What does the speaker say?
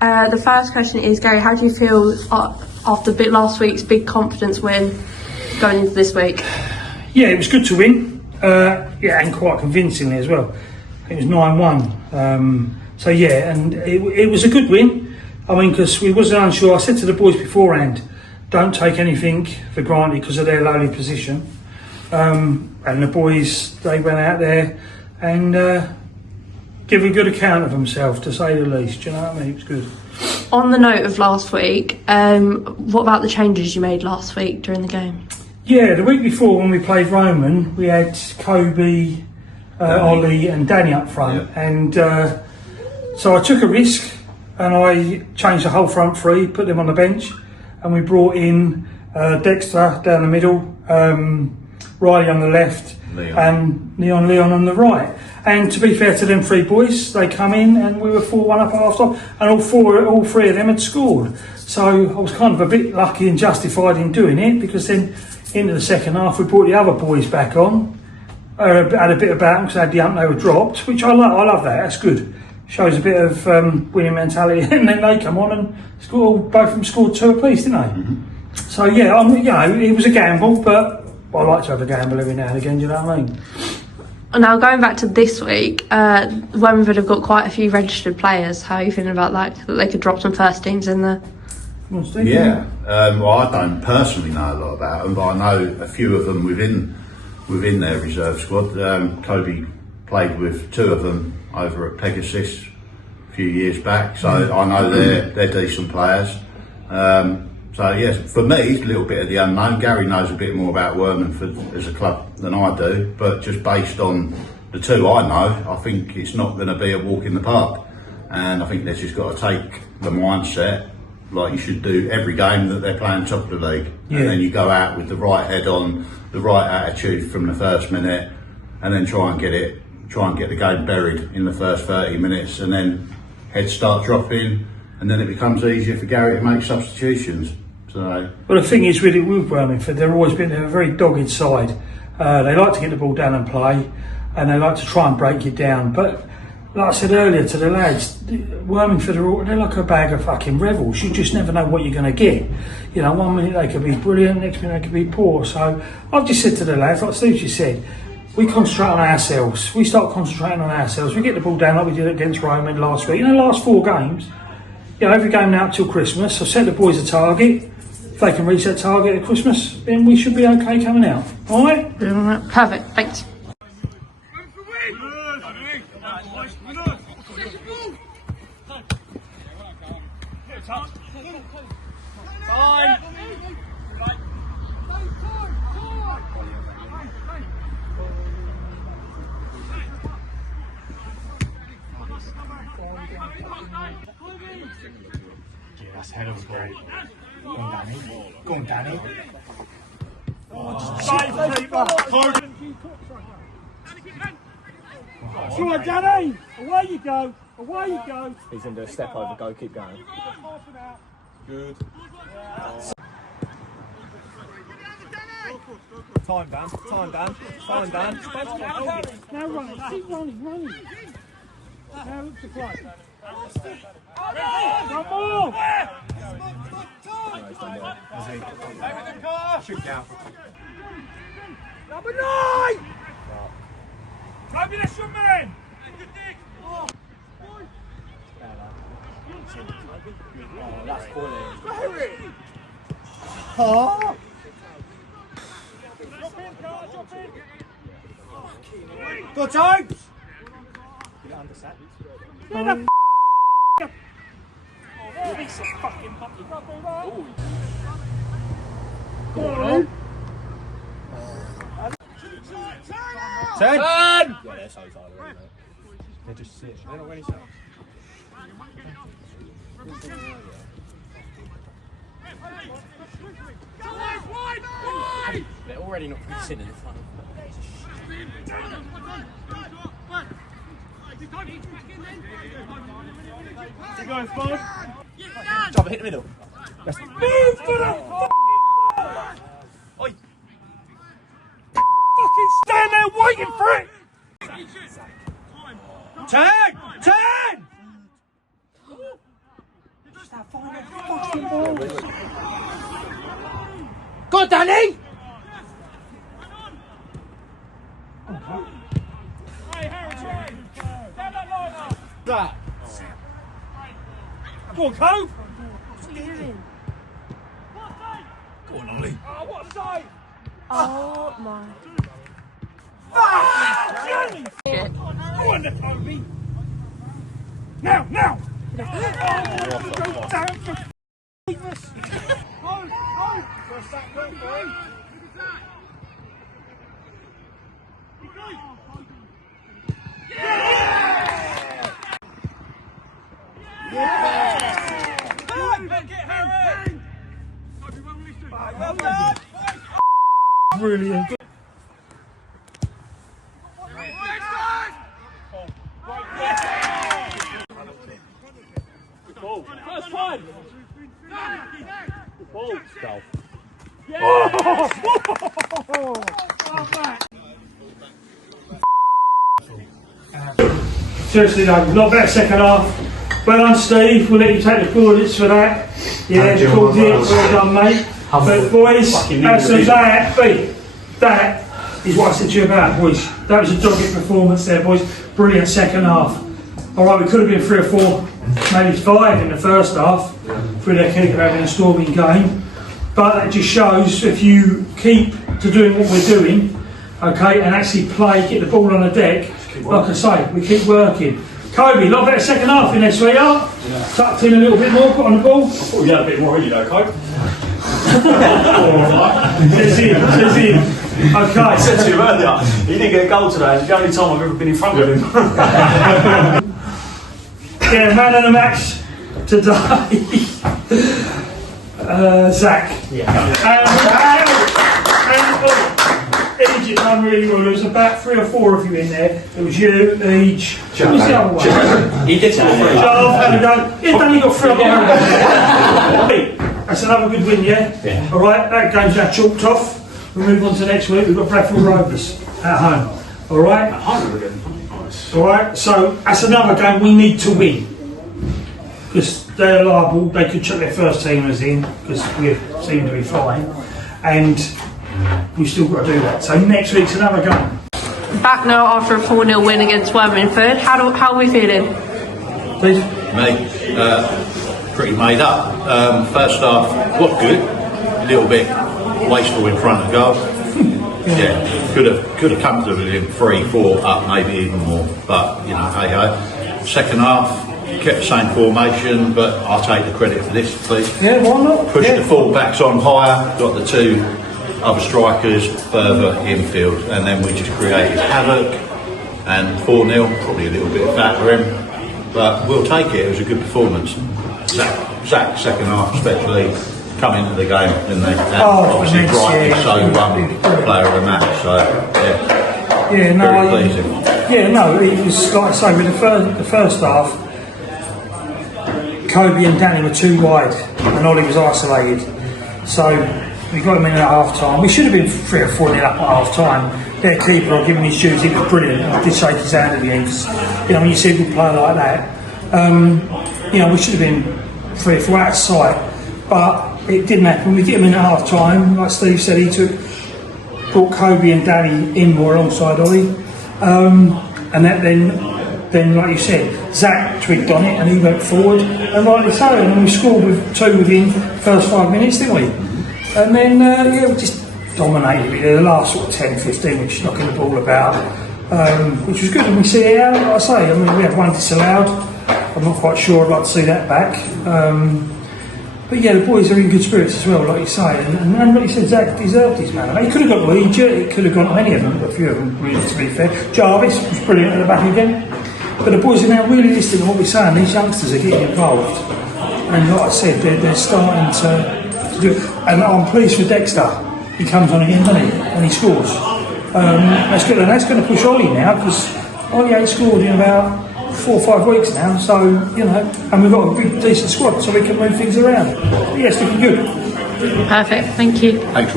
The first question is, Gary, how do you feel after last week's big confidence win going into this week? Yeah, it was good to win. Yeah, and quite convincingly as well. It was 9-1. So yeah, and it was a good win. I mean, because we wasn't unsure. I said to the boys beforehand, don't take anything for granted because of their lowly position. And the boys, they went out there and give a good account of themselves, to say the least. Do you know what I mean? It was good. On the note of last week, what about the changes you made last week during the game? Yeah, the week before when we played Roman, we had Kobe, Ollie and Danny up front. Yeah. And so I took a risk and I changed the whole front three, put them on the bench, and we brought in Dexter down the middle, Riley on the left, and Leon on the right. And to be fair to them three boys, they come in and we were 4-1 up at half time, and all three of them had scored. So I was kind of a bit lucky and justified in doing it, because then into the second half we brought the other boys back on, had a bit about them because they had the ump, they were dropped, which I love that, that's good. Shows a bit of winning mentality. And then they come on and both of them scored 2 apiece, didn't they? Mm-hmm. So yeah, it was a gamble, but I like to have a gamble every now and again, do you know what I mean? Now, going back to this week, Wormingford have got quite a few registered players. How are you feeling about that they could drop some first teams in there? Yeah, well, I don't personally know a lot about them, but I know a few of them within their reserve squad. Kobe played with 2 of them over at Pegasus a few years back, so I know they're decent players. So yes, for me, it's a little bit of the unknown. Gary knows a bit more about Wormingford as a club than I do, but just based on the 2 I know, I think it's not going to be a walk in the park. And I think they've just got to take the mindset like you should do every game that they're playing top of the league. Yeah. And then you go out with the right head on, the right attitude from the first minute, and then try and get the game buried in the first 30 minutes, and then heads start dropping, and then it becomes easier for Gary to make substitutions. So, well, the thing is with Wormingford, they're a very dogged side. They like to get the ball down and play, and they like to try and break you down. But like I said earlier to the lads, Wormingford they're like a bag of fucking rebels. You just never know what you're going to get. You know, 1 minute they could be brilliant, next minute they could be poor. So I've just said to the lads, like Steve just said, we concentrate on ourselves. We start concentrating on ourselves. We get the ball down like we did against Roman last week. Last 4 games, every game now up till Christmas. I've set the boys a target. If they can reach that target at Christmas, then we should be okay coming out. All right? Perfect. Thanks. That's head of ball. Go on, Danny. Come on, Danny! Away you go! Away you go! He's going to do a step over, go, keep going. Good. Time, Dan. Now running, keep running. Now look to play. Come on! Shoot down. Number 9! Toby, that's your man! Oh, that's quality. Oh! Go, Jones! Get it under set. Get the piece of fucking puppy. Go on. 10! Yeah, they're so tired already, mate. They're just sitting. They're not ready to. They're already not sitting in front You guys, Bob? Jump, hit the middle. That's Move to the Oi! fucking stand there waiting for it! Tag! Go on, Danny! That. Go on, Cove! What are you doing? Go on, Ollie. Oh, what a save! Oh my. Go on, Toby! Now, now! Brilliant. First one! Good ball. Goal. Seriously though, not better second half. Well done, Steve. We'll let you take the plaudits for that. Yeah, called it. Well done, mate. But boys, that is what I said to you about, boys. That was a dogged performance there, boys. Brilliant second half. All right, we could have been 3 or 4, maybe 5 in the first half through their keeper having a storming game. But that just shows if you keep to doing what we're doing, okay, and actually play, get the ball on the deck, like I say, we keep working. Kobe, a lot better second half in there, sweetheart. Yeah. Tucked in a little bit more, put on the ball. I thought we had a bit more in you though, Kobe. Says him. Okay. I said to you earlier, he didn't get a goal today. It's the only time I've ever been in front of him. Yeah, man of the match today. Zach. Yeah. Egypt done really well. There was about 3 or 4 of you in there. It was you, Ege. Who was the other one? He did score 3. Charles, had a go. He's only got 3 That's another good win, yeah? Alright, that game's now chalked off. We'll move on to next week. We've got Bradford Rovers at home. Alright? At home again. Nice. Alright, so that's another game we need to win. Because they're liable, they could chuck their first teamers in, because we seem to be fine. And we've still got to do that. So next week's another game. Back now after a 4-0 win against Wormingford. How are we feeling? Please? Me, pretty made up. First half, was good. A little bit wasteful in front of goal. Yeah, could have comfortably been 3, 4 up, maybe even more. But you know, hey ho. Second half, kept the same formation, but I'll take the credit for this, please. Yeah, why not? Pushed the full-backs on higher, got the 2 other strikers further infield, and then we just created havoc. And 4-0, probably a little bit of fat for him, but we'll take it. It was a good performance. Zach second half, especially, come into the game, didn't they? And obviously, rightly so, player of the match. So yeah, very pleasing. Yeah, no, it was like I say with the first half. Kobe and Danny were too wide, and Ollie was isolated. So we got him in at half time. We should have been 3 or 4 up at half time. Their keeper, I'll give him his dues, he was brilliant. I did shake his hand at the end. You know, when you see a good player like that, you know, we should have been 3 or 4 out of sight. But it didn't happen. We get him in at half time. Like Steve said, he brought Kobe and Danny in more alongside Ollie. And that then, like you said, Zach twigged on it and he went forward, and rightly so. And then we scored with 2 within the first 5 minutes, didn't we? And then, yeah, we just dominated it. The last sort of 10, 15, we were just knocking the ball about, which was good. And we see it out, like I say, I mean, we had 1 disallowed. I'm not quite sure, I'd like to see that back. But yeah, the boys are in good spirits as well, like you say. And like you said, Zach deserved his man. He could have got to Egypt, it could have gone to any of them, a few of them, really, to be fair. Jarvis was brilliant at the back again. But the boys are now really listening to what we're saying. These youngsters are getting involved. And like I said, they're starting to do it. And I'm pleased with Dexter. He comes on again, doesn't he? And he scores. That's good. And that's going to push Ollie now, because Ollie ain't scored in about 4 or 5 weeks now. So, you know, and we've got a big, decent squad, so we can move things around. But yeah, it's looking good. Perfect, thank you. Thanks.